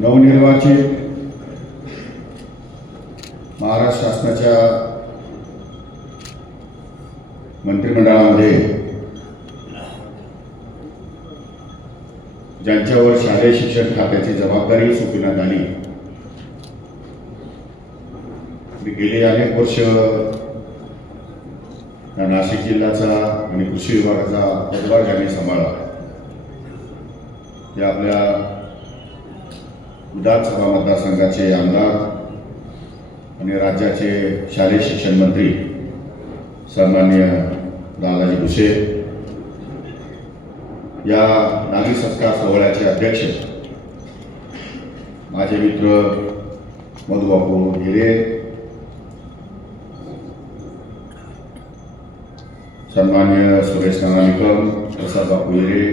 नवनिर्वाचित महाराष्ट्र शासनाच्या मंत्रिमंडळामध्ये ज्यांच्यावर शालेय शिक्षण खात्याची जबाबदारी सोपविण्यात आली मी गेली अनेक वर्ष. नाशिक जिल्ह्याचा आणि कृषी विभागाचा पदभार ज्यांनी सांभाळला ते आपल्या विधानसभा मतदारसंघाचे आमदार आणि राज्याचे शालेय शिक्षण मंत्री सन्मान्य दादाजी भुसे या नागरिक सत्कार सोहळ्याचे अध्यक्ष माझे मित्र मधुबापू हिरे सन्मान्य सुरेश नाना निकम प्रसाद बापू हिरे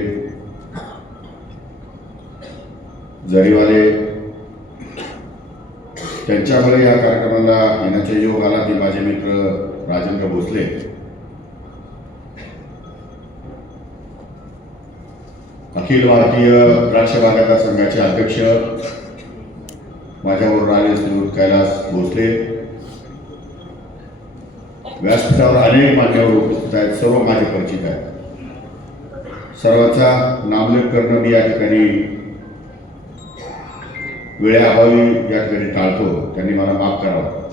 जरीवाले त्यांच्यामुळे या कार्यक्रमाला येण्याचे योग आला ते माझे मित्र राजेंद्र भोसले. अखिल भारतीय द्राक्ष बागायतदार संघाचे अध्यक्ष माझ्यावर आले श्रीयुत कैलास भोसले. व्यासपीठावर अनेक मान्यवर उपस्थित आहेत सर्व माझे परिचित आहेत. सर्वांचा नामलेख करणं मी या ठिकाणी वेळेअभावी या ठिकाणी टाळतो त्यांनी मला माफ करावं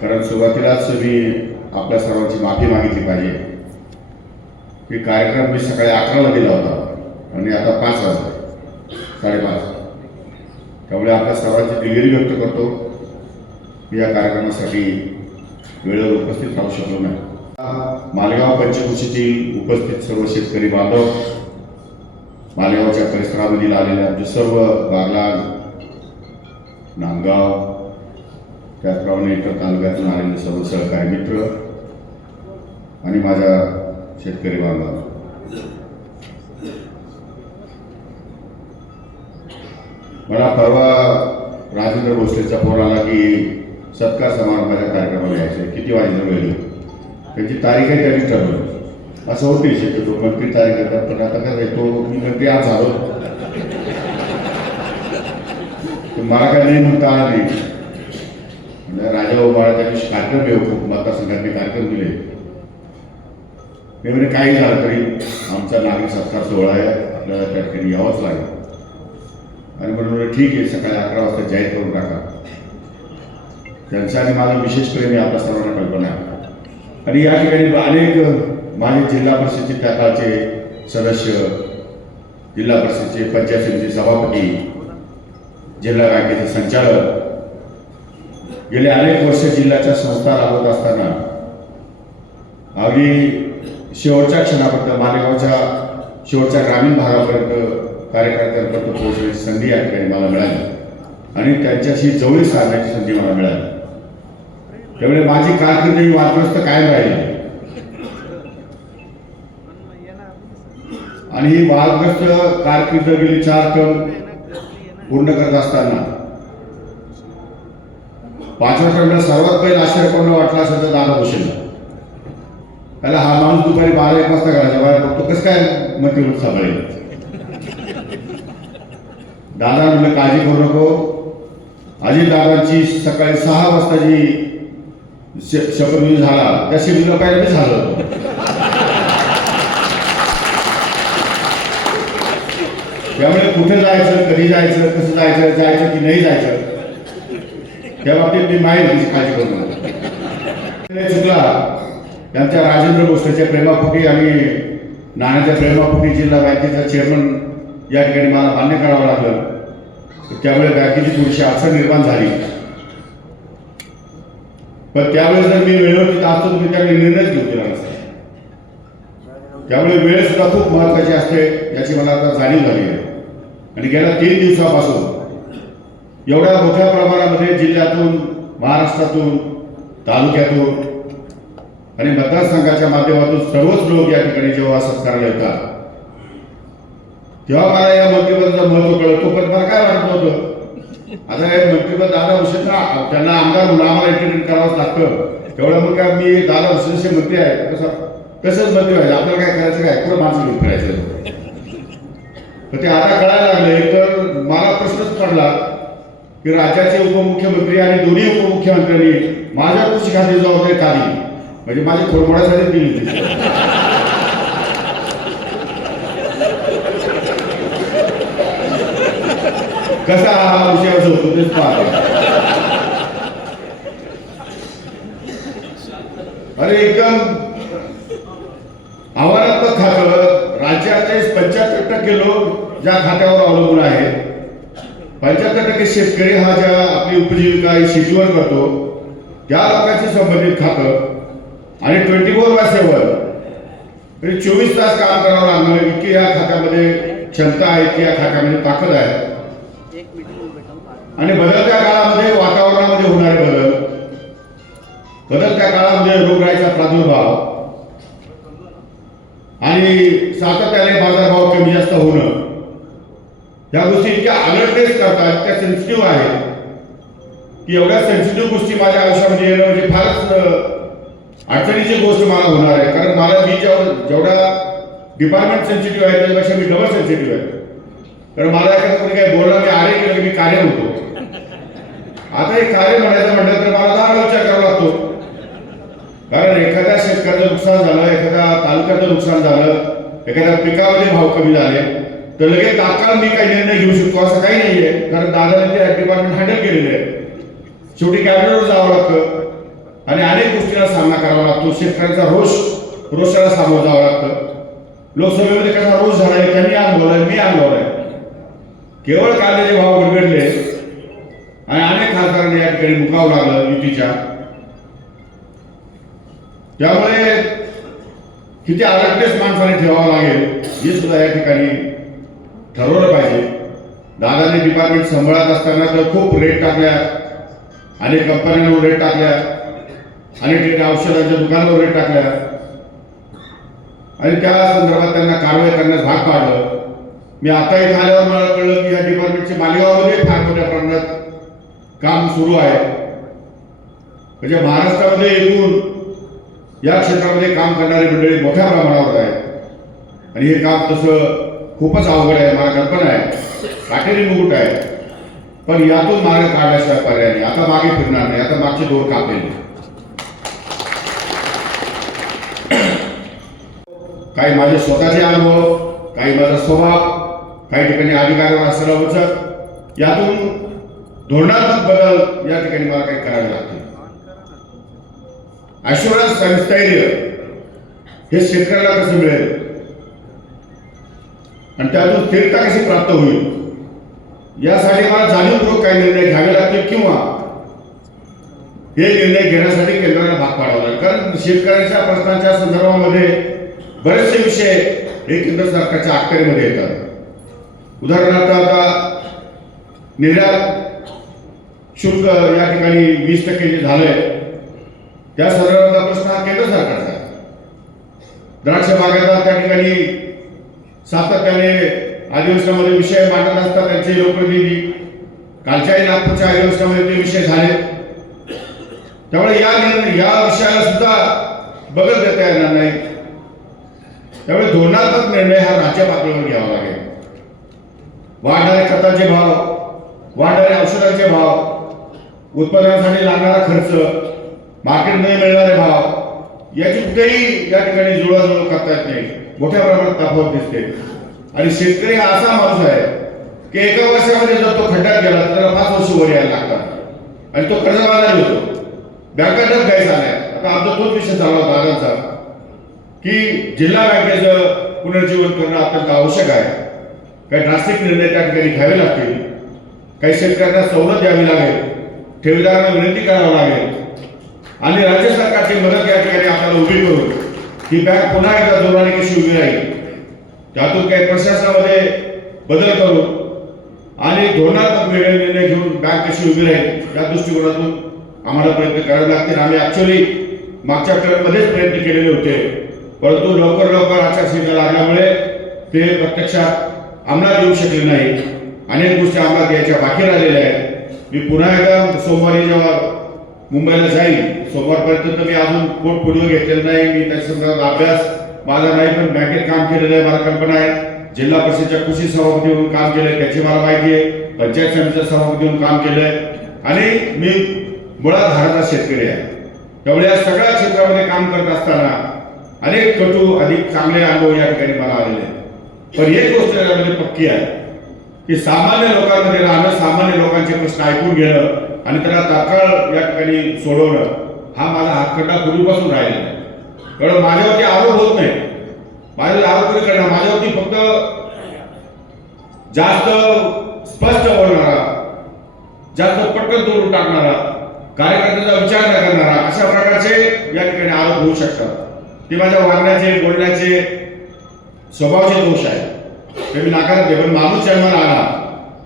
कारण सुरुवातीलाच मी आपल्या सर्वांची माफी मागितली पाहिजे. की कार्यक्रम मी सकाळी अकराला दिला होता आणि आता पाच वाजले. साडेपाच. त्यामुळे आपल्या सर्वांची दिलगिरी व्यक्त करतो. मी या कार्यक्रमासाठी वेळेवर उपस्थित राहू शकलो नाही. मालेगाव पंचकृषीतील उपस्थित सर्व शेतकरी बांधव मालेगावच्या परिसरामधील आलेल्या आमचे सर्व बागलाण नांदगाव त्याचप्रमाणे इतर तालुक्यातून आलेले सर्व सहकारी मित्र आणि माझ्या शेतकरी बांधव. मला परवा राजेंद्र भोसलेचा फोन आला की सत्कार समारंभाच्या कार्यक्रमाला यायचे किती वाजेला वेळ त्यांची तारीखही त्यांनी ठरवली. असं होते शक्यतो. मंत्री तयार करतात पण आता काय तो मी मंत्री आज झालो तर मला काय नाही म्हणता आलं. नाही म्हणजे राजा उभाळ त्या दिवशी कार्यक्रम येऊ खूप मतदारसंघातले कार्यक्रम दिले. मी म्हणजे काही झालं तरी आमचा नागरिक सत्कार सोहळा आहे आपल्याला त्या ठिकाणी यावंच लागेल. आणि म्हणून ठीक आहे सकाळी अकरा वाजता जाहीर करून टाका. त्यांचा आणि मला विशेष प्रेम आहे आपल्या सर्वांना कल्पना आणि या ठिकाणी अनेक माझे जिल्हा परिषदेचे त्या काळचे सदस्य जिल्हा परिषदेचे पंचायत समिती सभापती जिल्हा बँकेचे संचालक. गेले अनेक वर्ष जिल्ह्याच्या संस्था राबवत असताना अगदी शेवटच्या क्षणापर्यंत मालेगावच्या शेवटच्या ग्रामीण भागापर्यंत कार्यकर्त्यांपर्यंत पोहोचण्याची संधी या ठिकाणी मला मिळाली. आणि त्यांच्याशी जवळीक साधण्याची संधी मला मिळाली. त्यामुळे माझी कारकीर्द ही वादग्रस्त कायम राहिली. आणि ही वादग्रस्त कारकीर्द गेली चार टर्म पूर्ण करत असताना. पाचव्या टर्मला सर्वात पहिला आश्चर्यपूर्ण वाटला असेल तर दादा भूषण त्याला हा माणूस दुपारी बारा एक वाजता घराच्या बाहेर बघतो कसं काय मंत्रिमंडळ सांभाळेल दादा म्हणलं काळजी करू नको. अजित दादांची सकाळी सहा वाजता जी शपथविधी झाला. त्या शपथीला पाहिजे मी झालं त्यामुळे कुठे जायचं कधी जायचं कसं जायचं जायचं की नाही जायचं त्या बाबतीत मी माहीत काळजी करू नका. चुकला. त्यांच्या राजेंद्र गोष्टीच्या प्रेमापोटी आणि नाण्याच्या प्रेमापोटी जिल्हा बँकेचा चेअरमन या ठिकाणी मला मान्य करावं लागलं. त्यामुळे बँकेची थोडीशी अडचण निर्माण झाली. पण त्यावेळेस जर मी वेळेवर तिथं असतो तुम्ही मी त्यावेळी निर्णयच घेऊ दिला त्यामुळे वेळ सुद्धा खूप महत्वाची असते याची मला आता जाणीव झाली आहे. आणि गेल्या तीन दिवसापासून एवढ्या मोठ्या प्रमाणामध्ये जिल्ह्यातून महाराष्ट्रातून तालुक्यातून आणि मतदारसंघाच्या माध्यमातून सर्वच लोक या ठिकाणी जेव्हा सत्काराला येतात तेव्हा मला या मंत्रिपदाचं महत्त्व कळलं. तोपर्यंत मला काय वाटत नव्हतं आता हे मंत्रिपद दादा भुसेंना त्यांना आमदार म्हणून आम्हाला इंटरव्ह्यू करावंच लागतं. तेवढं मग काय मी दादा भुसेनचे मंत्री आहे. कसं कसंच मंत्री व्हायचं आपल्याला काय करायचं काय? कुठं माणसं घेऊन करायचं ते आता कळायला लागले. तर मला प्रश्नच पडला की राज्याचे उपमुख्यमंत्री आणि दोन्ही उपमुख्यमंत्र्यांनी माझ्या कृषी खात्याची जबाबदारी का दिली म्हणजे माझी खोडमोडासाठी दिली होती. कसा हा विषय असं होतो तेच पाहतो. अरे एकदम आव्हानात्मक चाळीस पंच्याहत्तर टक्के लोक ज्या खात्यावर अवलंबून आहेत. पंच्याहत्तर टक्के शेतकरी हा ज्या आपली उपजीविका शेतीवर करतो त्या लोकांशी संबंधित खातं आणि ट्वेंटी फोर बाय सेवन म्हणजे चोवीस तास काम करावं लागणार इतकी या खात्यामध्ये क्षमता आहे की या खात्यामध्ये ताकद आहे. आणि बदलत्या काळामध्ये वातावरणामध्ये होणारे बदल बदलत्या काळामध्ये रोगराईचा प्रादुर्भाव आणि सातत्याने बाजारभाव कमी जास्त होणं. या गोष्टी इतक्या अलर्टनेस करतात इतक्या सेन्सिटिव्ह आहेत की एवढ्या सेन्सिटिव्ह गोष्टी माझ्या आयुष्यामध्ये येणं म्हणजे फारच अडचणीची गोष्ट मला होणार आहे. कारण मला मी जेव- जेवढा डिपार्टमेंट सेन्सिटिव्ह आहे त्याच्यापेक्षा मी डबल सेन्सिटिव्ह आहे. कारण मला एखादं कोणी काही बोललं मी आरे केलं की मी कार्य होतो आता हे कार्य म्हणायचं म्हटलं तर मला दहा विचार करावा लागतो. शेतकऱ्याचं नुकसान झालं एखाद्या तालुक्याचं नुकसान झालं एखाद्या पिकामध्ये भाव कमी झाले तर लगेच तात्काळ मी काही निर्णय घेऊ शकतो असं काही नाहीये. कारण दादाने ते डिपार्टमेंट हँडल केलेले आहे. शेवटी कॅबिनेटवर जावं लागतं. आणि अनेक गोष्टींना सामना करावा लागतो. शेतकऱ्यांचा रोष रोषाला सामोरं जावं लागतं. लोकसभेमध्ये कसा रोष झाला आहे त्यांनी अनुभवलाय मी अनुभवलाय. केवळ कांद्याचे भाव गडगडले आणि अनेक खासदारांनी या ठिकाणी मुकावं लागलं युतीच्या. त्यामुळे किती अलर्टनेस माणसाने ठेवावं लागेल हे सुद्धा या ठिकाणी ठरवलं पाहिजे. दादाने डिपार्टमेंट सांभाळत असताना तर खूप रेट टाकल्या अनेक कंपन्यांवर रेट टाकल्या अनेक ठिकाणी औषधांच्या दुकानावर रेट टाकल्या. आणि त्या संदर्भात त्यांना कारवाई करण्यास भाग पाडलं. मी आता इथं आल्यावर मला कळलं की या डिपार्टमेंटच्या मालेगावमध्ये फार मोठ्या प्रमाणात काम सुरू आहे. म्हणजे महाराष्ट्रामध्ये एकूण या क्षेत्रामध्ये काम करणारी मंडळी मोठ्या प्रमाणावर आहे आणि हे काम तसं खूपच अवघड आहे मला कल्पना आहे. काटेरी मुकुट आहे. पण यातून मार्ग काढल्याशिवाय पर्याय नाही. आता मागे फिरणार नाही. आता मागचे दोर कापलेले काही माझे स्वतःचे अनुभव काही माझा स्वभाव काही ठिकाणी अधिकारावर असलेला वचक यातून धोरणात्मक बदल या ठिकाणी मला काही करावे लागतील. ॲश्युरन्स आणि स्थैर्य हे शेतकऱ्याला कसं मिळेल? आणि त्यातून स्थिरता कशी प्राप्त होईल? यासाठी मला जाणीवपूर्वक काही निर्णय घ्यावे लागतील किंवा हे निर्णय घेण्यासाठी केंद्राला भाग पाडावा लागेल. कारण शेतकऱ्यांच्या प्रश्नांच्या संदर्भामध्ये बरेचसे विषय हे केंद्र सरकारच्या अखत्यारीमध्ये येतात. उदाहरणार्थ आता निर्यात शुल्क या ठिकाणी वीस टक्के जे झालंय त्या संदर्भातला प्रश्न हा केंद्र सरकारचा. द्राक्ष बागायतदार त्या ठिकाणी सातत्याने अधिवेशनामध्ये विषय मांडत असतात त्यांचे लोकप्रतिनिधी. कालच्याही नागपूरच्या अधिवेशनामध्ये ते विषय झाले. त्यामुळे या निर्णय या विषयाला सुद्धा बदल देता येणार नाही. त्यामुळे धोरणात्मक निर्णय हा राज्य पातळीवर घ्यावा लागेल. वाढणारे खताचे भाव वाढणारे औषधांचे भाव उत्पादनासाठी लागणारा खर्च मार्केटमध्ये मिळणारे भाव. याची कुठेही या ठिकाणी जुळवाजुळव करता येत नाही. मोठ्या प्रमाणात तफावत दिसते. आणि शेतकरी हा असा माणूस आहे की एका वर्षामध्ये जर तो खड्ड्यात गेला तर त्याला पाच वर्ष वर यायला लागतात. आणि तो कर्जबाजारी होतो. बँकांनाच घ्यायचा नाही. आता आमचा तोच विषय चालला होता दादांचा की जिल्हा बँकेचं पुनर्जीवन करणं अत्यंत आवश्यक आहे. काही ड्रास्टिक निर्णय त्या ठिकाणी घ्यावे लागतील. काही शेतकऱ्यांना सवलत द्यावी लागेल. ठेवीदारांना विनंती करावी लागेल. आणि राज्य सरकारची मदत या ठिकाणी आपल्याला उभी करून ही बँक पुन्हा एकदा जोराने कशी उभी राहील? त्यातून काही प्रशासनामध्ये बदल करून आणि धोरणात्मक वेगळे निर्णय घेऊन बँक कशी उभी राहील या दृष्टिकोनातून आम्हाला प्रयत्न करावे लागतील. आम्ही ऍक्च्युली मागच्या टर्ममध्येच प्रयत्न केलेले होते. परंतु लवकर लवकर आचारसंहिता लागल्यामुळे ते प्रत्यक्षात अंमलात येऊ शकले नाही अनेक गोष्टी अंमलात घ्यायच्या बाकी राहिलेल्या आहेत. मी पुन्हा एकदा सोमवारी जेव्हा मुंबईला जाईल. सोमवारपर्यंत तर मी अजून पोर्टफोलिओ घेतलेला नाही. मी त्या संदर्भात अभ्यास माझा नाही पण बँकेत काम केलेलं आहे मला कल्पना आहे. जिल्हा परिषदेच्या कृषी सभापती म्हणून काम केलंय त्याची मला माहिती आहे. पंचायत समितीच्या सभापती म्हणून काम केलंय. आणि मी मुळात भारताचा शेतकरी आहे. त्यामुळे या सगळ्या क्षेत्रामध्ये काम करत असताना अनेक कटू अधिक चांगले अनुभव या ठिकाणी मला आलेले पण एक गोष्ट यामध्ये पक्की आहे की सामान्य लोकांमध्ये राहणं सामान्य लोकांचे प्रश्न ऐकून घेणं आणि त्याला तात्काळ या ठिकाणी सोडवणं हा माझा हातखंडा पूर्वीपासून राहिला कारण माझ्यावरती आरोप होत नाही. माझ्यावर आरोप कोणी करणार? माझ्यावरती फक्त जास्त स्पष्ट बोलणारा जास्त पटकन तोडून टाकणारा कार्यकर्त्यांचा विचार न करणारा अशा प्रकारचे या ठिकाणी आरोप होऊ शकतात. ते माझ्या वागण्याचे बोलण्याचे स्वभावाचे दोष आहे ते मी नाकारत पण माणूस जन्माला आला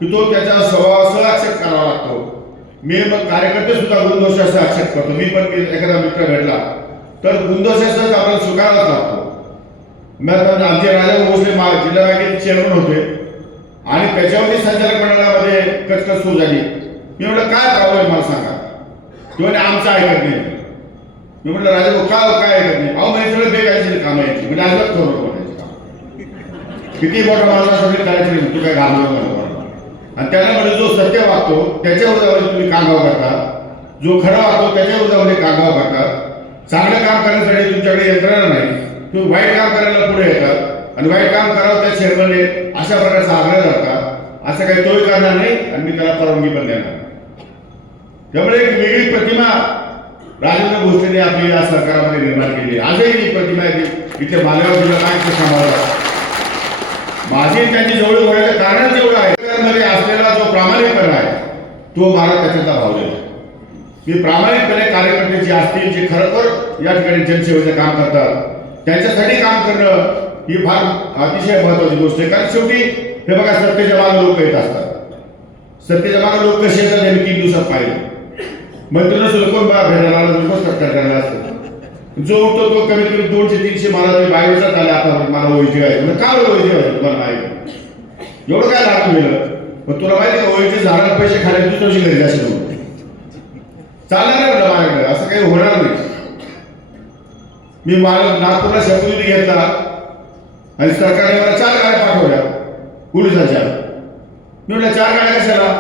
की तो त्याचा स्वभाव असं ऍक्सेप्ट करावा लागतो. मी मग कार्यकर्ते सुद्धा गुणदोषाचा आक्षेप करतो. मी पण एखादा मित्र भेटला तर गुणदोषासह आपल्याला स्वीकारावाच लागतो. मी आता आमचे राजा भोसले मा जिल्हा बँकेचे चेअरमन होते आणि त्याच्यावरती संचालक मंडळामध्ये कचकच सुरू झाली. मी म्हटलं काय प्रॉब्लेम मला सांगा. तो म्हणे आमचं ऐकत नाही. मी म्हटलं राजा भाऊ काय काय ऐकत नाही? अहो म्हणजे सगळं बेकायचे कामं यायची. म्हणजे अजिबात करू किती मोठा माणूस सगळे नाही तू काय घालवू नको आणि त्याला म्हणजे जो सत्य वागतो त्याच्या विरोधामध्ये तुम्ही कांगाव करता जो खरा वागतो त्याच्या विरोधामध्ये कांगाव करता चांगलं काम करण्यासाठी तुमच्याकडे यंत्रणा नाही. तुम्ही वाईट काम करायला पुढे येतात आणि वाईट काम करावं त्या शेअरमध्ये अशा प्रकारचा आग्रह करता असं काही तोही करणार नाही आणि मी त्याला परवानगी पण देणार त्यामुळे एक वेगळी प्रतिमा राजेंद्र भोसलेने आपली या सरकारामध्ये निर्माण केली आजही ती प्रतिमा आहे इथे मालेगाव जिल्हा काय सांभाळतात माझी त्यांची जवळ होण्याचं कारण जेवढं आहे. मध्ये असलेला जो प्रामाणिकपणा आहे तो मला त्याच्याचा भावलेला आहे. मी प्रामाणिकपणे कार्यकर्ते जे असतील जे खरोखर या ठिकाणी जनसेवेचं काम करतात त्यांच्यासाठी काम करणं ही फार अतिशय महत्वाची गोष्ट आहे. कारण शेवटी हे बघा सत्तेच्या मागे लोक येत असतात. सत्तेच्या मागे लोक कसे येतात हे मी तीन दिवसात पाहिजे मंत्र्यांना सुद्धा कोण बा भेटायला आला सरकार करायला असतं. जो उठतो तो कमीत कमी दोनशे तीनशे मला ते बाहेरचा आले आता मला ओळखी आहे. म्हणजे काय ओळखी आहे तुम्हाला बाहेर एवढं काय लागून गेलं? मग तुला माहिती का ओळखी झाडाला पैसे खाले तू तुझी घरी जाशील चालणार नाही मला माझ्याकडे असं काही होणार नाही. मी मला नागपूरला शब्द घेतला. आणि सरकारने मला चार गाड्या पाठवल्या पोलिसांच्या. मी म्हटलं चार गाड्या कशाला?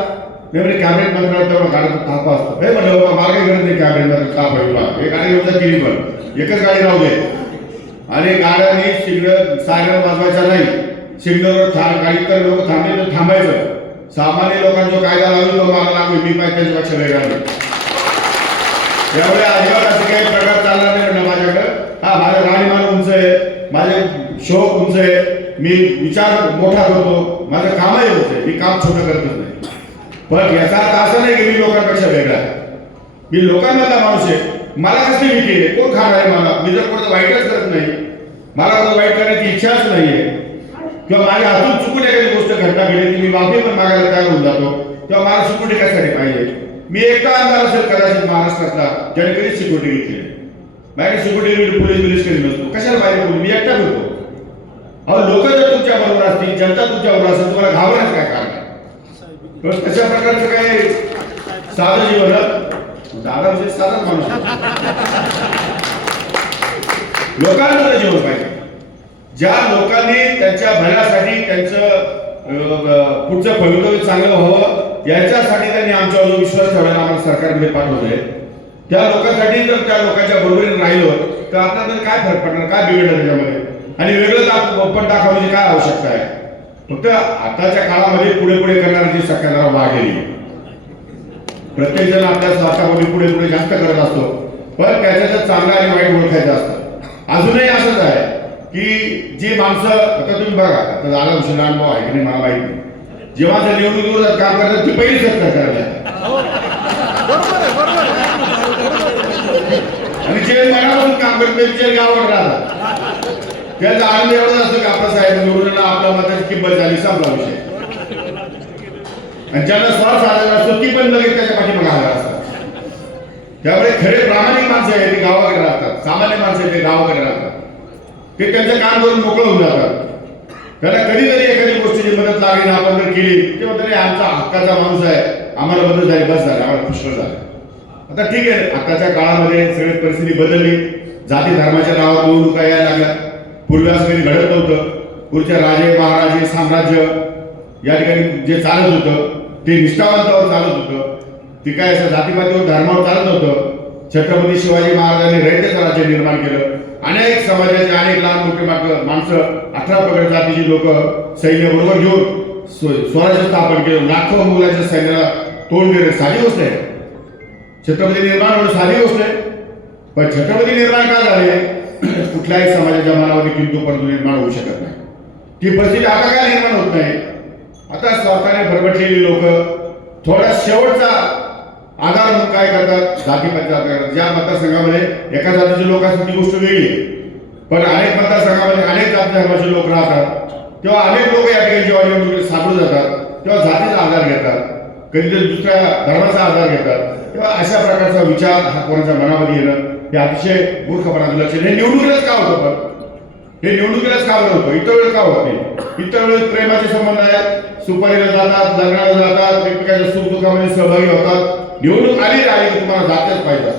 मी म्हणजे कॅबिनेट मंत्र्याला तेवढा गाड्याचा तापा असतो. हे म्हणलं बाबा मला गरज नाही कॅबिनेट मंत्री ताप आहे हे गाडी घेऊन केली पण. एकच गाडी राहू दे. आणि गाड्यांनी सिग्नल सायरन वाजवायचा नाही. सिग्नलवर था गाडी तर लोक थांबले तर थांबायचं. सामान्य लोकांचा कायदा लागू तो मला लागू मी काय त्यांच्यापेक्षा वेगळा नाही. त्यामुळे अजिबात असे काही प्रकार चालणार नाही म्हणलं माझ्याकडं. हा माझं राहणीमान उंच आहे. माझे शोक उंच आहे. मी विचार मोठा करतो. माझं कामही होते मी काम छोटं करतच नाही. पण याचा अर्थ असा नाही की मी लोकांपेक्षा वेगळा मी लोकांमधला माणूस आहे. मला कसली भीती आहे? कोण खाणार आहे मला? मी जर कोणाचं वाईटच करत नाही मला कोणाचं वाईट करण्याची इच्छाच नाही आहे किंवा माझ्या हातून चुकून एखादी गोष्ट घटना घडली ती मी माफी पण मागायला तयार होऊन जातो. तेव्हा मला सिक्युरिटी कशासाठी पाहिजे? मी एकटा आमदार असेल कदाचित महाराष्ट्रातला ज्याने कधीच सिक्युरिटी घेतली नाही. माझ्याकडे सिक्युरिटी पोलीस बिलीस कधी नसतो. कशाला पाहिजे बोलून मी एकटा बोलतो. अहो लोक जर तुमच्या बरोबर असतील जनता तुमच्या बरोबर असेल तुम्हाला घाबरण्याचं काय कारण? तशा प्रकारचं काही साधं जीवन? दादा म्हणजे साधाच माणूस. आहे. जीवन पाहिजे. ज्या लोकांनी त्यांच्या भल्यासाठी त्यांचं पुढचं भवितव्य चांगलं व्हावं याच्यासाठी त्यांनी आमच्यावर विश्वास ठेवायला आम्हाला सरकारमध्ये पाठवलंय. त्या लोकांसाठी जर त्या लोकांच्या बरोबरीने राहिलो तर आपल्याला काय फरक पडणार? काय बिघडलं त्याच्यामध्ये आणि वेगळं दाखव पण दाखवण्याची काय आवश्यकता आहे? फक्त आताच्या काळामध्ये पुढे पुढे करणाऱ्याची संख्या जरा वाढलेली प्रत्येक जण आपल्या स्वार्थामध्ये पुढे पुढे जास्त करत असतो. पण त्याच्यात चांगला आणि वाईट ओळखायचं असतं. अजूनही असंच आहे की जे माणसं आता तुम्ही बघा आता झाला हुसेन अनुभव आहे की नाही मला माहिती नाही. जे माणसं काम करतात ती पहिली सत्ता करायला आणि जे मनापासून काम करत नाही ते गावात राहतात. त्यांचा आनंद एवढा असतो की आपला साहेब निवडून आपल्या मताची किंमत झाली संपला विषय. आणि ज्यांना स्वार्थ आलेला असतो ती पण लगेच त्याच्या पाठीमागे हजर असतात. त्यामुळे खरे प्रामाणिक माणसं आहेत ते गावाकडे राहतात. सामान्य माणसं आहेत ते गावाकडे राहतात. ते त्यांचं काम करून मोकळं होऊन जातात. त्याला कधीतरी एखादी गोष्टीची मदत लागेल ना आपण जर केली तेव्हा तरी आमचा हक्काचा माणूस आहे. आम्हाला मदत झाली बस झाली आम्हाला पुष्कळ झालं. आता ठीक आहे आताच्या काळामध्ये सगळी परिस्थिती बदलली. जाती धर्माच्या नावावर निवडणुका यायला लागल्या. पूर्वी असं कधी घडत नव्हतं. पुढचे राजे महाराजे साम्राज्य या ठिकाणी जे चालत होतं ते निष्ठावंतावर चालत होतं. ते काय असं जातीपातीवर धर्मावर चालत होतं छत्रपती शिवाजी महाराजांनी रयतेचं राज्य निर्माण केलं. अनेक समाजाचे अनेक लहान मोठे माणसं अठरा पगड जातीची लोक सैन्य बरोबर घेऊन स्व- स्वराज्य स्थापन केलं. लाखो मुलाच्या सैन्याला तोंड दिले साधी गोष्ट आहे. छत्रपती निर्माण होणं साधी गोष्ट आहे. पण छत्रपती निर्माण का झाले? कुठल्याही समाजाच्या मनामध्ये किंतू परंतु निर्माण होऊ शकत नाही. ती परिस्थिती आता काय निर्माण होत नाही? आता स्वार्थाने भरभटलेली लोक थोडा शेवटचा आधार म्हणून काय करतात? जाती आधार करतात. ज्या मतदारसंघामध्ये एका जातीचे लोक असतात ती गोष्ट वेगळी आहे. पण अनेक मतदारसंघामध्ये अनेक जाती धर्माचे लोक राहतात. तेव्हा अनेक लोक या ठिकाणी जेव्हा निवडणुकीत सापडून जातात तेव्हा जातीचा आधार घेतात. कधीतरी दुसऱ्या धर्माचा आधार घेतात. तेव्हा अशा प्रकारचा विचार हा कोणाच्या मनामध्ये येणं हे अतिशय मूर्खपणाचं लक्षण हे निवडणुकीलाच का होतं पण? हे निवडणुकीलाच का बरं होतं? इतर वेळेस का होत नाही? इतर वेळेस प्रेमाचे संबंध आहेत सुपारीला जातात लग्नाला जातात एकमेकांच्या सुख दुःखामध्ये सहभागी होतात. निवडणूक आली आली की तुम्हाला जातेच पाहिजे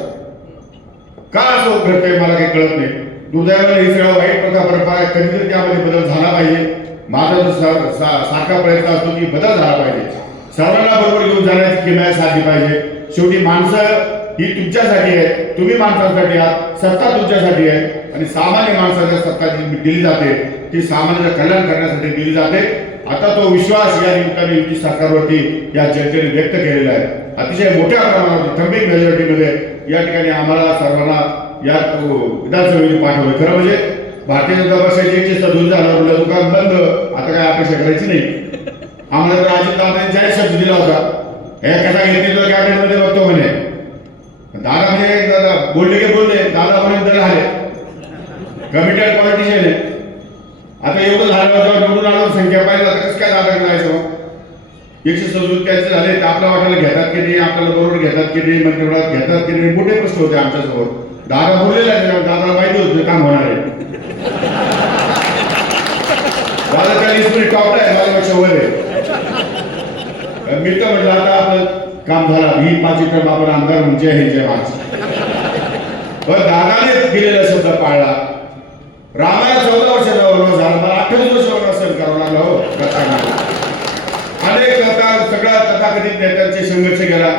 का असं घडतंय मला काही कळत नाही. दुर्दैवाने हे सगळं वाईट प्रथा परंपरा आहे कधीतरी त्यामध्ये बदल झाला पाहिजे. माझा जो सा- सा- सारखा प्रयत्न असतो की बदल झाला पाहिजे. सर्वांना बरोबर घेऊन जाण्याची किमया साधली पाहिजे. शेवटी माणसं ही तुमच्यासाठी आहे. तुम्ही माणसांसाठी आहात सत्ता तुमच्यासाठी आहे. आणि सामान्य माणसाच्या सत्ता जी दिली जाते ती सामान्य कल्याण करण्यासाठी दिली जाते. आता तो विश्वास या निमित्ताने युती सरकारवरती या जनतेने व्यक्त केलेला आहे. अतिशय मोठ्या प्रमाणात ठंबीक मेजॉरिटीमध्ये या ठिकाणी आम्हाला सर्वांना या विधानसभेने पाठवलं. खरं म्हणजे भारतीय जनता पक्षाची एकशे सदोतीस झाला दुकान बंद. आता काय अपेक्षा करायची नाही. आम्हाला तर अजित दादांनी जाहीर शब्द दिला होता. हे कसा घेतली तर कॅबिनेटमध्ये बघतो म्हणे. दादा म्हणजे दादा. बोलले की बोलले. दादा म्हणे तर आले कमिटेड पॉलिटिशियन आहे आता एवढं झालं जेव्हा निवडून आलो संख्या पाहिजे आता कसं काय दादा करायचं एकशे सदोतीस त्यांचे झाले. तर आपल्या वाटायला घेतात की नाही? आपल्याला बरोबर घेतात की नाही? मंत्रिमंडळात घेतात की नाही? मोठे प्रश्न होते आमच्यासमोर. दादा बोललेला आहे त्याच्यावर, दादाला माहिती होतं काम होणार आहे. दादा चाळीस मिनिट टॉपला आहे माझ्यापेक्षा वर आहे. मी तर म्हटलं आता आपलं काम झाला. ही पाच तर बाबर आमदार म्हणजे हे जय पण दादाने दिलेला शब्द पाळला. रामाला चौदा वर्षाचा वनवास झाला. मला अठ्ठावीस वर्ष वनवास सहन करावा लागला हो कथा अनेक कथा सगळ्या तथाकथित नेत्यांचे संघर्ष गेला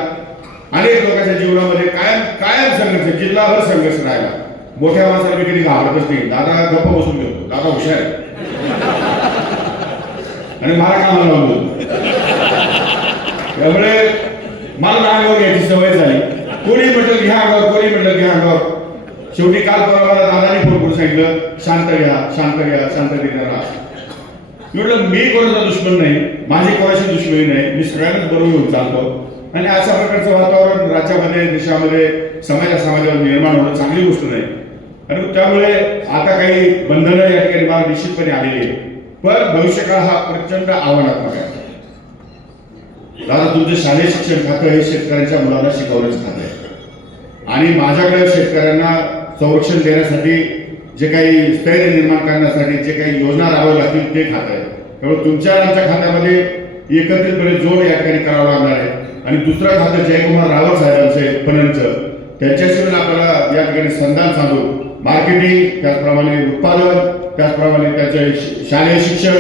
अनेक लोकांच्या जीवनामध्ये कायम कायम संघर्ष जिल्हाभर संघर्ष राहिला. मोठ्या माणसाला मी कधी घाबरतच नाही दादा गप्प बसून घेतो. दादा हुशार आहे. आणि मला कामाला लावून त्यामुळे मला अंगावर घ्यायची सवय झाली. कोणी म्हटलं घ्या अंगावर कोणी म्हटलं घ्या अंगावर? शेवटी काल परवा मला दादाने फोन करून सांगितलं शांत घ्या शांत घ्या शांत घेणारा मी म्हटलं मी कोणाचा दुश्मन नाही माझी कोणाशी दुश्मनी नाही मी सगळ्यांनाच बरोबर घेऊन चालतो. आणि अशा प्रकारचं वातावरण राज्यामध्ये देशामध्ये समाजा समाजावर निर्माण होणं चांगली गोष्ट नाही. आणि त्यामुळे आता काही बंधनं या ठिकाणी मला निश्चितपणे आलेली आहे पण भविष्यकाळ हा प्रचंड आव्हानात्मक आहे. दादा तुमचं शालेय शिक्षण खातं हे शेतकऱ्यांच्या मुलांना शिकवण्याचं खातं आहे. आणि माझ्याकडे शेतकऱ्यांना संरक्षण देण्यासाठी जे काही स्थैर्य निर्माण करण्यासाठी जे काही योजना राबवाव्या लागतील ते खातं आहे. त्यामुळे तुमच्या आमच्या खात्यामध्ये एकत्रितपणे जोड या ठिकाणी करावा लागणार आहे. आणि दुसरं खातं जयकुमार रावत साहेबांचं पणनचं. त्यांच्याशी पण आपल्याला या ठिकाणी संधान साधू मार्केटिंग त्याचप्रमाणे उत्पादन त्याचप्रमाणे त्याचे शालेय शिक्षण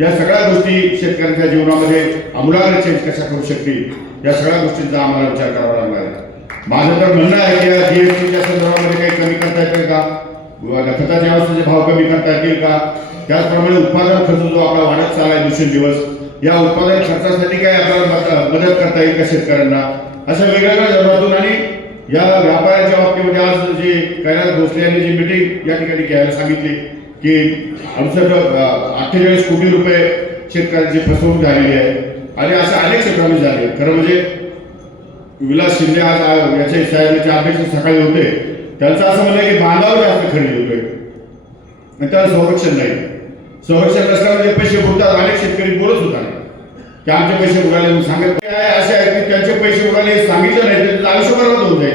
या सगळ्या गोष्टी शेतकऱ्यांच्या जीवनामध्ये आमूलाग्र चेंज कशा करू शकतील? या सगळ्या गोष्टींचा आम्हाला विचार करावा लागणार आहे. माझं तर म्हणणं आहे की या जीएसटीच्या संदर्भामध्ये काही कमी करता येतील का? खताच्या अवस्थेचे भाव कमी करता येतील का? त्याचप्रमाणे उत्पादन खर्च जो आपला वाढत चालला आहे दिवसेंदिवस या उत्पादन खर्चासाठी काय आपल्याला मदत करता येईल का शेतकऱ्यांना? अशा वेगवेगळ्या धोरणातून आणि या व्यापाराच्या बाबतीमध्ये आज जे कैलास भोसले यांनी जी मिटिंग या ठिकाणी घ्यायला सांगितली की अडुसष्ट अठ्ठेचाळीस कोटी रुपये शेतकऱ्यांची फसवणूक झालेली आहे. आणि अशा अनेक क्षेत्रामध्ये झाले. खरं म्हणजे विलास शिंदे आज याचे साहेबांचे अध्यक्ष सकाळी होते. त्यांचं असं म्हणणं आहे की बांधावर जास्त खरेदी होतोय आणि त्याला संरक्षण नाही. संरक्षण नसल्यामध्ये पैसे बुडतात. अनेक शेतकरी बोलत होता. की आमचे पैसे बुडाले म्हणून सांगत काय असे आहेत की त्यांचे पैसे बुडाले सांगितलं नाही. तर आयुष्य बरोबर होत. आहे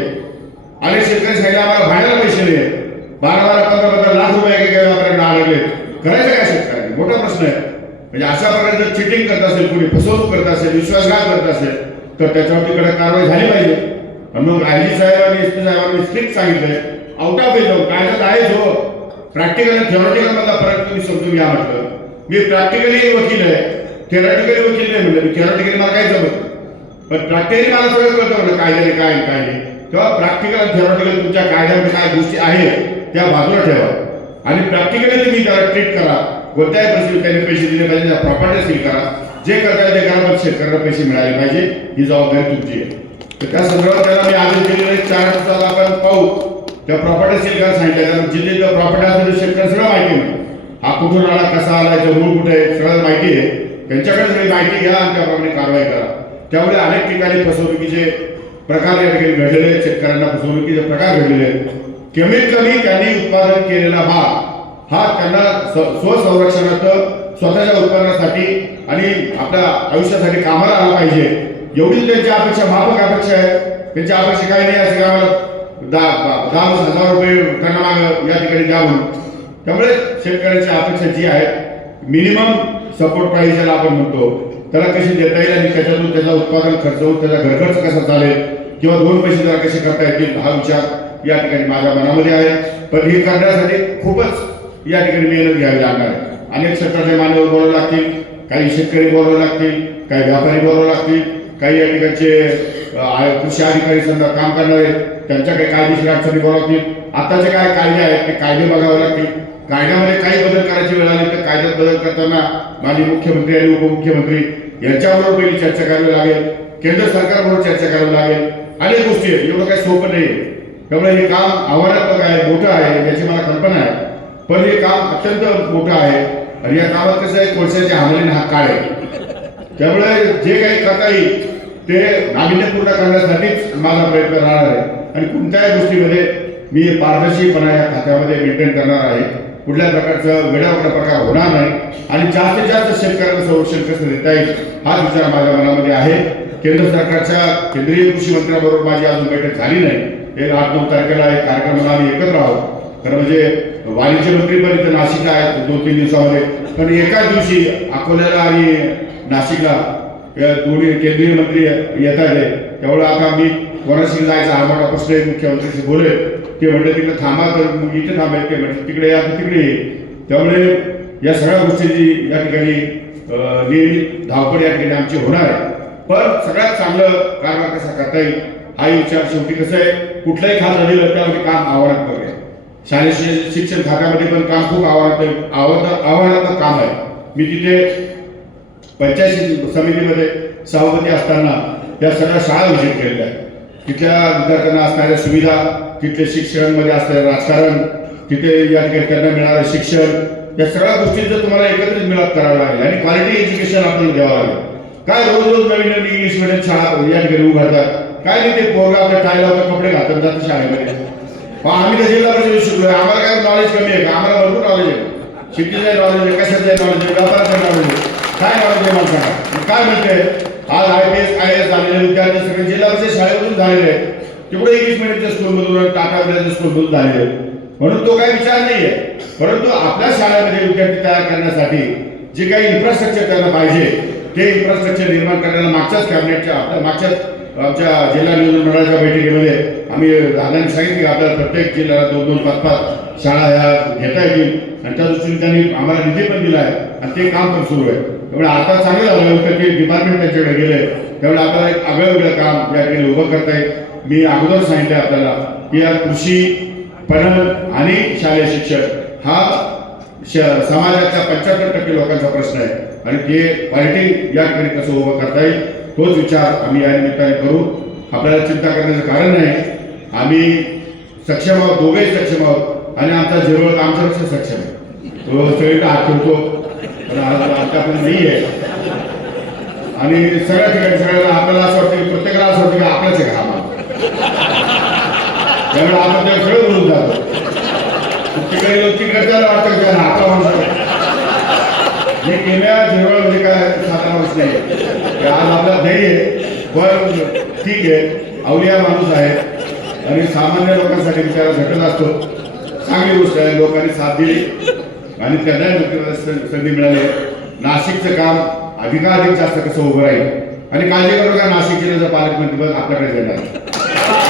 अनेक शेतकरी सांगितलं आम्हाला भाड्याला पैसे नाही. आहेत. बारा बारा पंधरा पंधरा लाख रुपये एकेका व्यापाऱ्यांना अडकले करायचं काय शेतकऱ्यांनी? मोठा प्रश्न आहे. म्हणजे अशा प्रकारे जर चिटिंग करत असेल कुणी फसवणूक करत असेल विश्वासघात करत असेल तर त्याच्यावरती कडक कारवाई झाली पाहिजे. आणि मग आय साहेब आणि एस पी साहेबांनी स्ट्रिक्ट सांगितलंय. आउट ऑफ एज कायद्यात आहेच हो. प्रॅक्टिकल आणि थिओरिटिकल मधला फरक तुम्ही समजून घ्या म्हटलं. मी प्रॅक्टिकली वकील आहे. थेरॉटिकली वकील नाही म्हणलं. मी थेरॉटिकली मला काय जमत पण प्रॅक्टिकली मला सगळं कळतं म्हणलं कायद्याने काय काय नाही. तेव्हा प्रॅक्टिकल आणि थेरॉटिकल तुमच्या कायद्यामध्ये काय गोष्टी आहेत त्या बाजूला ठेवा. आणि प्रॅक्टिकली तुम्ही त्याला ट्रीट करा. कोणत्याही परिस्थितीत त्यांनी पैसे दिले पाहिजे त्या प्रॉपर्टी सील करा. जे करता ते करा पण शेतकऱ्यांना पैसे मिळाले पाहिजे. ही जबाबदारी तुमची आहे. तर त्या संदर्भात त्याला मी आदेश दिलेले चार दिवसात आपण पाहू. त्या प्रॉपर्टी सील करायला सांगितलं कारण जिथे प्रॉपर्टी असेल तर सगळं माहिती नाही हा कुठून आला कसा आला याचं मूळ कुठे आहे सगळं माहिती आहे. त्यांच्याकडे सगळी माहिती घ्या आणि त्याप्रमाणे कारवाई करा. त्यामुळे अनेक ठिकाणी फसवणुकीचे प्रकार या ठिकाणी घडलेले आहेत. शेतकऱ्यांना फसवणुकीचे प्रकार घडलेले आहेत. कमीत कमी त्यांनी उत्पादन केलेला भाग हा त्यांना स- स्वसंरक्षणार्थ स्वतःच्या उत्पन्नासाठी आणि आपल्या आयुष्यासाठी कामाला आला पाहिजे. एवढीच त्यांची अपेक्षा माफक अपेक्षा आहे. त्यांची अपेक्षा काही नाही असे कामाला दहा दहा वीस हजार रुपये त्यांना माग या ठिकाणी द्या म्हणून त्यामुळे शेतकऱ्यांची अपेक्षा जी आहे मिनिमम सपोर्ट प्राईस ज्याला आपण म्हणतो. त्याला कशी देता येईल आणि त्याच्यातून त्याचा उत्पादन खर्च होऊन त्याचा घरखर्च कसा चालेल? किंवा दोन पैसे त्याला कसे करता येतील? हा विचार या ठिकाणी माझ्या मनामध्ये आहे. पण हे करण्यासाठी खूपच या ठिकाणी मेहनत घ्यावी लागणार आहे. अनेक क्षेत्राचे मान्यवर बोलावं लागतील काही शेतकरी बोलावं लागतील काही व्यापारी बोलावं लागतील काही या ठिकाणचे कृषी अधिकारी समजा काम करणारे त्यांच्या काही कायदेशीर अडचणी बोलावतील. आताचे काय कायदे आहेत ते कायदे बघावे लागतील. कायद्यामध्ये काही बदल करायची वेळ आली तर कायद्यात बदल करताना माननीय मुख्यमंत्री आणि उपमुख्यमंत्री यांच्याबरोबर पहिली चर्चा करावी लागेल. केंद्र सरकारबरोबर चर्चा करावी लागेल. अनेक गोष्टी आहेत. एवढं काही सोपं नाही आहे. त्यामुळे हे काम आव्हानात्मक आहे मोठं आहे याची मला कल्पना आहे. पण हे काम अत्यंत मोठं आहे आणि या कामात कसं आहे कोळशाचे हा काय आहे त्यामुळे जे काही करता येईल ते नाविन्यपूर्ण करण्यासाठीच माझा प्रयत्न राहणार आहे. आणि कोणत्याही गोष्टीमध्ये मी पारदर्शीपणा या खात्यामध्ये मेंटेन करणार आहे. कुठल्या प्रकारचं वेडावडा प्रकार होणार नाही. आणि जास्तीत जास्त शेतकऱ्यांना संरक्षण कसं देता येईल हाच विचार माझ्या मनामध्ये आहे. केंद्र सरकारच्या केंद्रीय कृषी मंत्र्याबरोबर माझी अजून बैठक झाली नाही. एक आठ नऊ तारखेला एक कार्यक्रमाला आम्ही एकत्र आहोत. खरं म्हणजे वाणिज्य मंत्री पण इथे नाशिकला आहेत दोन तीन दिवसामध्ये. पण एकाच दिवशी अकोल्याला आणि नाशिकला या दोन्ही केंद्रीय मंत्री येत आहे त्यामुळे आता मी कोणाशी जायचा हा मोठा प्रश्न मुख्यमंत्र्यांशी बोले ते म्हणले तिकडे थांबा तर मग इथे थांबेल. ते म्हणजे तिकडे या तर तिकडे त्यामुळे या सगळ्या गोष्टींची या ठिकाणी नियमित नेहमी धावपळ या ठिकाणी आमची होणार आहे. पण सगळ्यात चांगलं कारभार कसा करता येईल हा विचार शेवटी कसं आहे? कुठलंही खातं झालेलं त्यामध्ये काम आव्हानात्मक आहे शालेय शिक्षण खात्यामध्ये पण काम खूप आव्हानात्मक आव्हान आव्हानात्मक काम आहे. मी तिथे पंचायत समितीमध्ये सभापती असताना या सगळ्या शाळा व्हिजिट केलेल्या आहेत. तिथल्या विद्यार्थ्यांना असणाऱ्या सुविधा तिथले शिक्षणामध्ये असणारे राजकारण तिथे या ठिकाणी त्यांना मिळणारं शिक्षण या सगळ्या गोष्टी जर तुम्हाला एकत्रित मिळत करावं लागेल आणि क्वालिटी एज्युकेशन आपल्याला द्यावं लागेल. काय रोज रोज नवीन नवीन इंग्लिश मिडियम शाळा या ठिकाणी उघडतात काय नाही ते पोरगा आपल्या टायला होता कपडे घालतात जाते शाळेमध्ये? पण आम्ही तर जिल्हा परिषद शिकलोय. आम्हाला काय नॉलेज कमी आहे का? आम्हाला भरपूर नॉलेज आहे. शेतीचं नॉलेज आहे कशाचं नॉलेज आहे व्यापाराचं नॉलेज आहे. काय नॉलेज आहे माणसाला? काय म्हणते आज I P S I S झालेले विद्यार्थी सगळे जिल्हा परिषद शाळेमधून झालेले आहेत. तिकडे इंग्लिश मिडियमच्या स्कूलमधून टाटा विद्यार्थी स्कूलमधून झालेले आहेत. म्हणून तो काही विचार नाहीये परंतु आपल्या शाळेमध्ये विद्यार्थी तयार करण्यासाठी जे काही इन्फ्रास्ट्रक्चर त्यांना पाहिजे ते इन्फ्रास्ट्रक्चर निर्माण करण्याला मागच्याच कॅबिनेटच्या आपल्या मागच्याच आमच्या जिल्हा नियोजन मंडळाच्या बैठकीमध्ये आम्ही दादांनी सांगितलं की आपल्याला प्रत्येक जिल्ह्याला दोन दोन पाच पाच शाळा ह्या घेता येतील. आणि त्या दृष्टीने त्यांनी आम्हाला निधी पण दिला आहे आणि ते काम पण सुरू आहे. त्यामुळे आता चांगलं झालं. होतं की डिपार्टमेंट त्यांच्याकडे गेले. त्यामुळे आपल्याला एक आगळं वेगळं काम या ठिकाणी उभं करता येईल. मी अगोदर सांगितलं आपल्याला की या कृषी पणन आणि शालेय शिक्षण हा श- समाजाच्या पंच्याहत्तर टक्के लोकांचा प्रश्न आहे. आणि ते पार्टी या ठिकाणी कसं उभं करता येईल तोच विचार आम्ही या निमित्ताने करू. आपल्याला चिंता करण्याचं कारण नाही. आम्ही सक्षम आहोत दोघेही सक्षम आहोत. आणि आमचा जिरवळ आमच्यापेक्षा सक्षम आहे. तो सगळीकडे हात ठेवतो. पण आज आतापर्यंत नाही आहे आणि सगळ्या ठिकाणी सगळ्यांना आपल्याला असं वाटतं की प्रत्येकाला असं वाटतं की आपल्याच आहे. हा त्यामुळे आपण त्या सगळं बोलून जातो. तिकडे तिकडे त्याला वाटतं की आपला माणूस हे केम्या जेवळ म्हणजे काय साधारण माणूस नाही आज आपला ध्येय आहे. पण ठीक आहे. अवलिया माणूस आहे. आणि सामान्य लोकांसाठी विचार झटत असतो. चांगली गोष्ट आहे. लोकांनी साथ दिली. आणि त्यांना संधी मिळाली. नाशिकचं काम अधिकाधिक जास्त कसं उभं राहील? आणि काळजी करू का नाशिक जिल्ह्याचा पालकमंत्री आपल्याकडे जाणार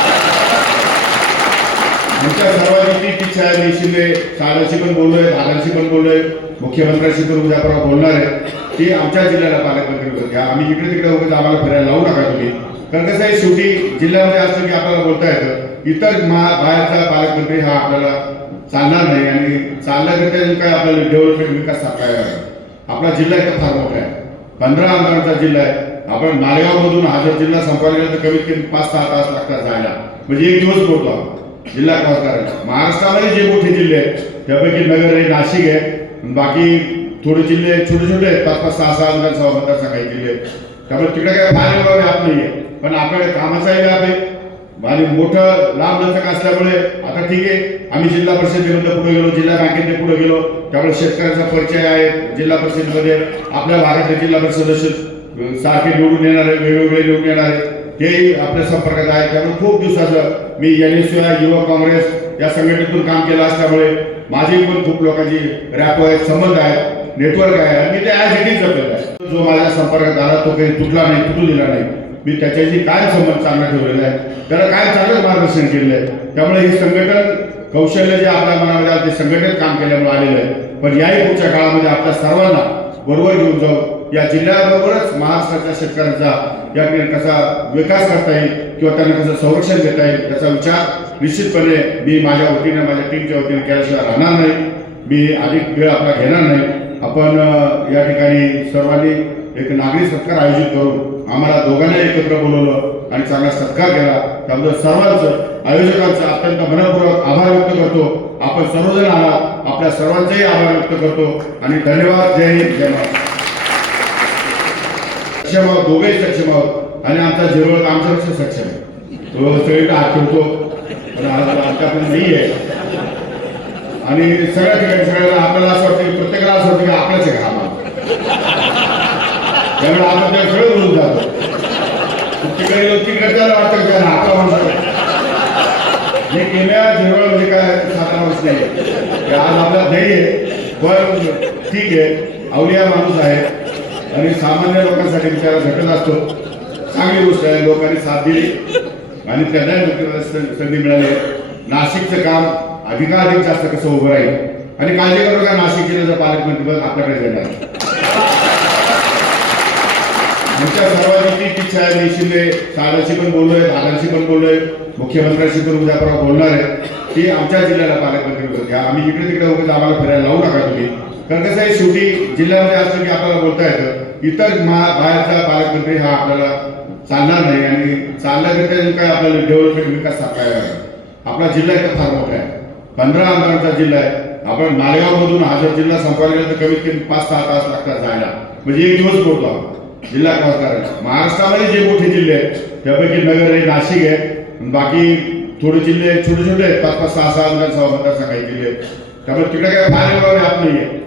आमच्या सर्वांची तीच इच्छा आहे मी शिंदे साहेबांशी पण बोललोय दादांशी पण बोललोय मुख्यमंत्र्यांशी पण उद्या परवा बोलणार आहे. की आमच्या जिल्ह्याला पालकमंत्री घ्या आम्ही इकडे तिकडे उगाच आम्हाला फिरायला लावू नका तुम्ही. कारण कसं आहे शेवटी जिल्ह्यामध्ये असलं की आपल्याला बोलता येतं. इतर महा बाहेरचा पालकमंत्री हा आपल्याला चालणार नाही आणि चालण्याकरिता तर काय आपल्याला डेव्हलपमेंट विकास साधता आपला जिल्हा इथं फार मोठा आहे. पंधरा आमदारांचा जिल्हा आहे. आपण मालेगावमधून हा जर जिल्हा संपायला गेला तर कमीत कमी पाच सहा तास लागतात जायला. म्हणजे एक दिवस बोलतो जिल्हा क्रॉस महाराष्ट्रालाही जे मोठे जिल्हे आहेत त्यापैकी नगर आहे नाशिक आहे. बाकी थोडे जिल्हे छोटे छोटे आहेत. पाच पाच सहा सहा विधानसभा मतदारसंघ काही जिल्हे आहेत. त्यामुळे तिकडे काही फार एवढा व्याप नाही आहे पण आपल्याकडे कामाचाही व्याप आहे. आणि मोठं लांब लचक असल्यामुळे आता ठीक आहे. आम्ही जिल्हा परिषदेमध्ये पुढे गेलो जिल्हा बँकेमध्ये पुढे गेलो. त्यामुळे शेतकऱ्यांचा परिचय आहे. जिल्हा परिषदेमध्ये आपल्या भागातले जिल्हा परिषद सदस्य सारखे निवडून येणार आहे वेगवेगळे निवडून येणार. आहे तेही आपल्या संपर्कात आहे. त्यामुळे खूप दिवसाचं मी एन एस युवक काँग्रेस या संघटनेतून काम केलं असल्यामुळे माझी पण खूप लोकांची रॅप आहेत संबंध आहेत नेटवर्क आहे मी ते ॲज इट जपलेलं आहे. जो माझ्या संपर्कात आला तो काही तुटला नाही तुटू दिला नाही. मी त्याच्याशी काय संबंध चांगला ठेवलेला आहे? त्याला काय चांगलं मार्गदर्शन केलेलं आहे? त्यामुळे हे संघटन कौशल्य जे आपल्या मनामध्ये आलं ते संघटनेत काम केल्यामुळे आलेलं आहे. पण याही पुढच्या काळामध्ये आपल्या सर्वांना बरोबर घेऊन जाऊ या जिल्ह्याबरोबरच महाराष्ट्राच्या शेतकऱ्यांचा या ठिकाणी कसा विकास करता येईल किंवा त्यांना कसं संरक्षण देता येईल त्याचा विचार निश्चितपणे मी माझ्या वतीने माझ्या टीमच्या वतीने केल्याशिवाय राहणार नाही. मी अधिक वेळ आपला घेणार नाही. आपण या ठिकाणी सर्वांनी एक नागरी सत्कार आयोजित करून आम्हाला दोघांना एकत्र बोलवलं आणि चांगला सत्कार केला. त्याबद्दल सर्वांचं आयोजकांचं अत्यंत मनपूर्वक आभार व्यक्त करतो. आपण सर्वजण आहात. आपल्या सर्वांचेही आभार व्यक्त करतो. आणि धन्यवाद. जय हिंद. जय महाराष्ट्र. सक्षम आहोत दोघेही सक्षम आहोत. आणि आमचा जिरवळ आमच्यापेक्षा सक्षम आहे. तो सगळीकडे हात ठेवतो. पण आता पण नाही आहे आणि सगळ्या ठिकाणी सगळ्याला आपल्याला असं वाटतं की प्रत्येकाला असं वाटतं की आपल्याच आहे. काम त्यामुळे आपण त्या सगळं बोलून जातो. तिकडे गेलो तिकडे त्याला वाटतं की त्याला आपला म्हणतात हे केल्या जिरवळ म्हणजे काय साधा माणूस नाही. आज आपला ध्येय पण ठीक आहे. अवलिया माणूस आहे. आणि सामान्य लोकांसाठी विचार झटत असतो चांगली गोष्ट आहे. लोकांनी साथ दिली आणि त्यांना संधी मिळाली. नाशिकचं काम अधिकाधिक जास्त कसं उभं राहील? आणि काळजी करू का नाशिक जिल्ह्याचं पालकमंत्री पद आपल्याकडे देणार आमच्या सर्वांची इच्छा आहे. मी शिंदे साहेबांशी पण बोललोय दादांशी पण बोललोय मुख्यमंत्र्यांशी पण उद्या परवा बोलणार आहे. की आमच्या जिल्ह्याला पालकमंत्री करून घ्या आम्ही इकडे तिकडे उगाच आम्हाला फिरायला लावू नका तुम्ही. कारण कसं आहे शेवटी जिल्ह्यामध्ये असलं की आपल्याला बोलता येतं. इतर महा बाहेरचा पालकमंत्री हा आपल्याला चालणार नाही आणि त्याचं काय आपल्याला विकास साधता आपला जिल्हा एक फार मोठा आहे. पंधरा आमदारांचा जिल्हा आहे. आपण मालेगावमधून हा जर जिल्हा संपायला गेला तर कमीत कमी पाच, सहा तास जायला. म्हणजे एक दिवस आपण. जिल्हा क्रॉस करायला महाराष्ट्रामध्ये जे मोठे जिल्हे आहेत नगर आहे नाशिक आणि बाकी थोडे जिल्हे छोटे छोटे पाच पाच, सहा सहा विधानसभा मतदारसंघ काही जिल्हे. तिकडे काही फार व्याप नाही आहे.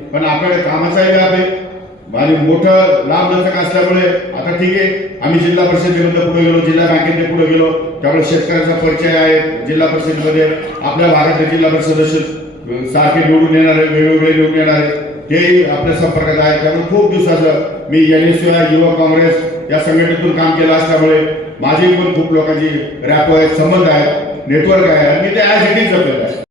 आणि मोठं लाभदायक असल्यामुळे आता ठीक आहे. आम्ही जिल्हा परिषदेमध्ये पुढे गेलो जिल्हा बँकेमध्ये पुढे गेलो. त्यामुळे शेतकऱ्यांचा परिचय आहे जिल्हा परिषदेमध्ये. आपल्या भागातले जिल्हा परिषद सारखे निवडून येणार आहे वेगवेगळे निवडून येणार. आहे तेही आपल्या संपर्कात आहे. त्यामुळे खूप दिवसाचं मी एन एस युवा काँग्रेस या संघटनेतून काम केलं असल्यामुळे माझे पण खूप लोकांची रॅपो आहेत संबंध आहेत नेटवर्क आहे. आणि मी ते ॲज इट इज जपलेलं आहे.